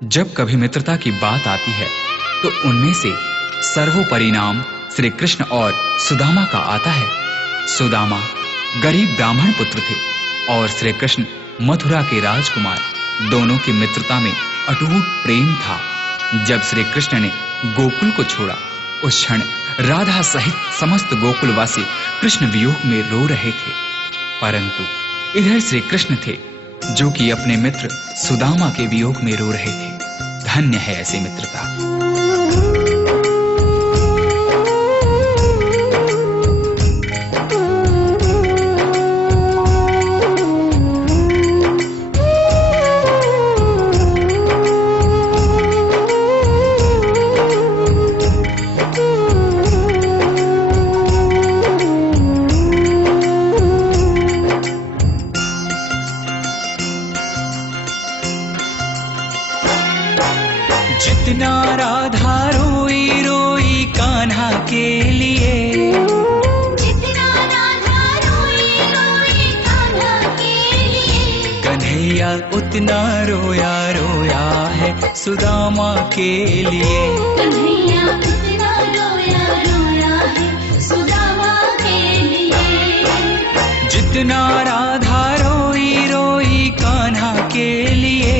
जब कभी मित्रता की बात आती है तो उनमें से सर्वोपरि नाम श्री कृष्ण और सुदामा का आता है। सुदामा गरीब ब्राह्मण पुत्र थे और श्री कृष्ण मथुरा के राजकुमार। दोनों की मित्रता में अटूट प्रेम था। जब श्री कृष्ण ने गोकुल को छोड़ा, उस क्षण राधा सहित समस्त गोकुलवासी कृष्ण वियोग में रो रहे थे। परंतु इधर श्री कृष्ण थे जो कि अपने मित्र सुदामा के वियोग में रो रहे थे। धन्य है ऐसी मित्रता। जितना राधा रोई रोई कान्हा के लिए, जितना राधा रोई रोई कान्हा के लिए, कन्हैया उतना रोया रोया है सुदामा के लिए। कन्हैया उतना रोया रोया है सुदामा के लिए। जितना राधा रोई रोई कान्हा के लिए,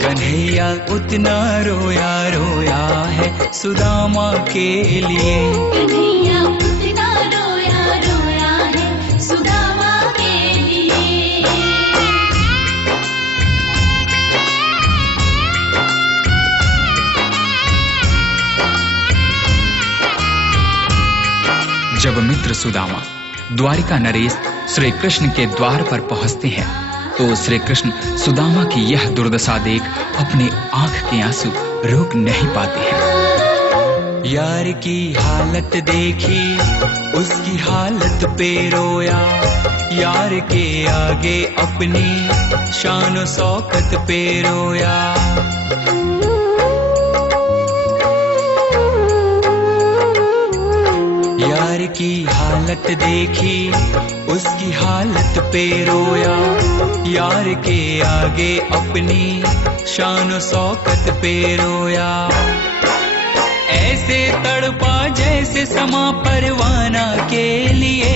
कन्हैया उतना रोया रोया है सुदामा के लिए। कन्हैया उतना रोया रोया है सुदामा के लिए। जब मित्र सुदामा द्वारिका नरेश श्री कृष्ण के द्वार पर पहुंचते हैं तो श्री कृष्ण सुदामा की यह दुर्दशा देख अपने आंख के आंसू रोक नहीं पाते हैं। यार की हालत देखी, उसकी हालत पे रोया, यार के आगे अपनी शान शौकत पे रोया। यार की हालत देखी, उसकी हालत पे रोया, यार के आगे अपनी शान शौकत पे रोया। ऐसे तड़पा जैसे समा परवाना के लिए,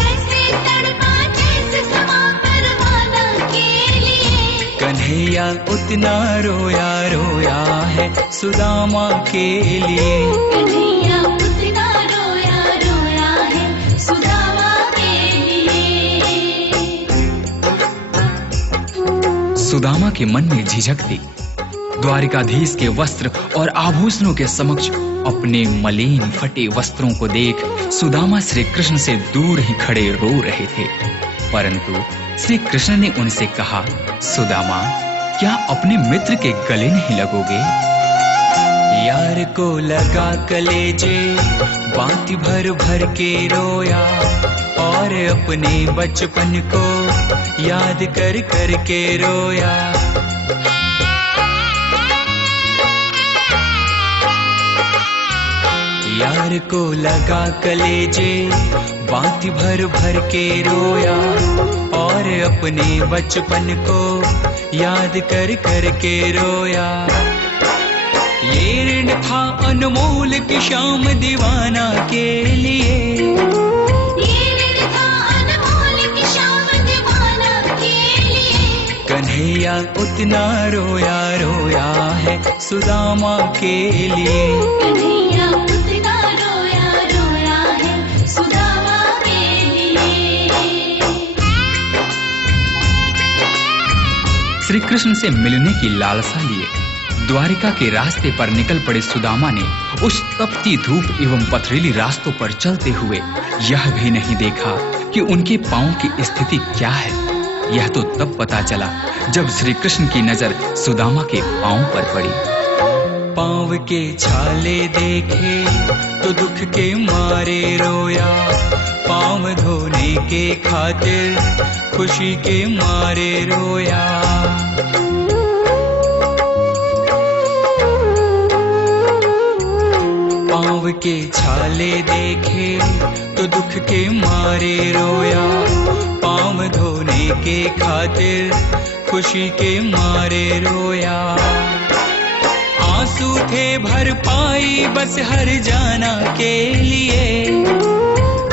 ऐसे तड़पा जैसे समा परवाना के लिए। कन्हैया उतना रोया रोया है सुदामा के लिए। कन्हैया उतना रोया रोया है सुदामा के लिए। सुदामा के मन में झिझक थी। द्वारिकाधीश के वस्त्र और आभूषणों के समक्ष अपने मलिन फटे वस्त्रों को देख सुदामा श्री कृष्ण से दूर ही खड़े रो रहे थे। परंतु श्री कृष्ण ने उनसे कहा, सुदामा, क्या अपने मित्र के गले नहीं लगोगे? यार को लगा कलेजे, बाती भर भर के रोया, और अपने बचपन को याद कर कर के रोया। यार को लगा कलेजे, बाती भर भर के रोया, और अपने बचपन को याद कर कर के रोया। ये ऋण था अनमोल की शाम दीवाना के लिए, ये ऋण था अनमोल की शाम दीवाना के लिए। कन्हैया उतना रोया रोया है सुदामा के लिए। कन्हैया उतना रोया रोया है सुदामा के लिए। श्री कृष्ण से मिलने की लालसा लिए द्वारिका के रास्ते पर निकल पड़े सुदामा ने उस तपती धूप एवं पथरीली रास्तों पर चलते हुए यह भी नहीं देखा कि उनके पांव की स्थिति क्या है। यह तो तब पता चला जब श्री कृष्ण की नजर सुदामा के पांव पर पड़ी। पांव के छाले देखे तो दुख के मारे रोया, पांव धोने के खातिर खुशी के मारे रोया। पांव के छाले देखे तो दुख के मारे रोया, के खातिर खुशी के मारे रोया। आंसू थे भर पाई बस हर जाना के लिए,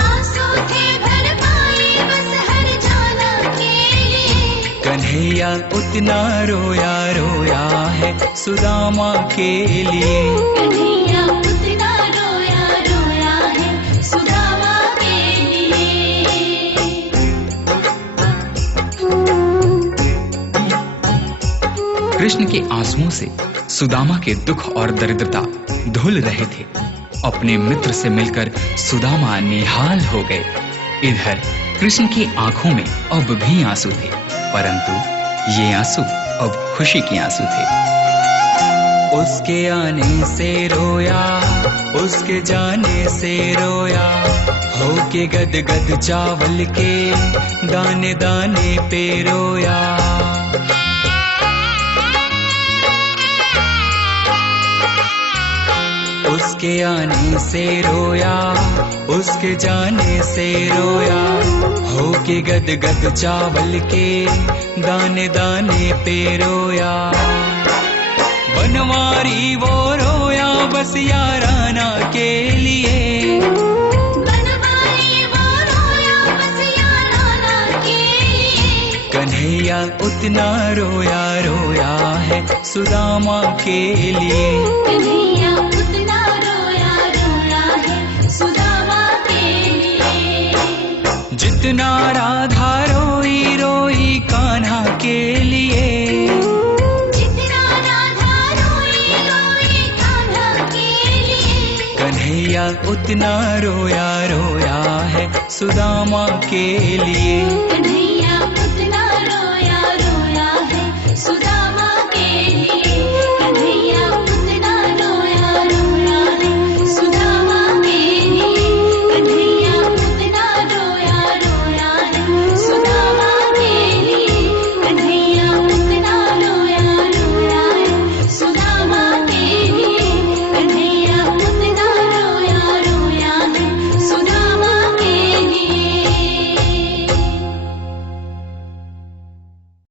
आंसू थे भर पाई बस हर जाना के लिए। कन्हैया उतना रोया रोया है सुदामा के लिए। कन्हैया उतना रोया रोया है सुदामा के लिए। कृष्ण के आंसुओं से सुदामा के दुख और दरिद्रता धुल रहे थे। अपने मित्र से मिलकर सुदामा निहाल हो गए। इधर कृष्ण की आंखों में अब भी आंसू थे, परंतु ये आंसू अब खुशी के आंसू थे। उसके आने से रोया, उसके जाने से रोया, होके गदगद चावल के दाने दाने पे रोया। उसके आने से रोया, उसके जाने से रोया, होके गदगद चावल के दाने दाने पे रोया। बनवारी वो रोया बस याराना के लिए, बनवारी वो रोया बस याराना के लिए। कन्हैया उतना रोया रोया है सुदामा के लिए। कन्हैया उतना रोया रोया है सुदामा के लिए। जितना राधा रोई रोई कान्हा के लिए, जितना राधा रोई रोई कान्हा के लिए। कन्हैया उतना रोया रोया है सुदामा के लिए।